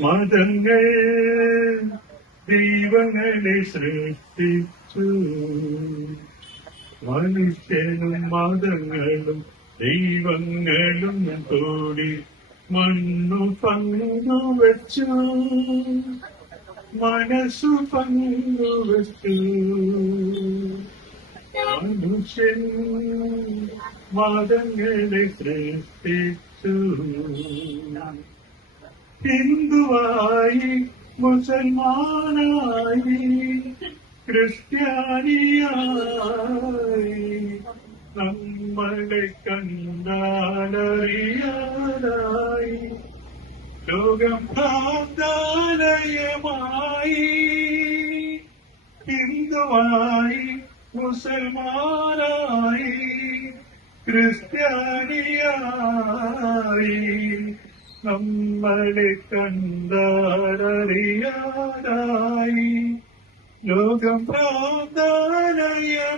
മതങ്ങൾ ദൈവങ്ങളെ സൃഷ്ടിച്ചു. മനുഷ്യനും മതങ്ങളും ദൈവങ്ങളും കൂടി മണ്ണു പങ്കുവച്ചു, മനസ്സു പങ്കുവച്ചു. മനുഷ്യൻ മതങ്ങളെ സൃഷ്ടിച്ചു. ഹിന്ദുവായി, മുസൽമാനായി, ക്രിസ്ത്യാനിയായി നമ്മളെ കണ്ടാലറിയാതായി. ലോകം ഭ്രാന്താലയമായി. ഹിന്ദുവായി, മുസൽമാനായി, ക്രിസ്ത്യാനിയായി നമ്മളെ കണ്ടാലറിയാതായി. ലോകം ഭ്രാന്താലയമായി.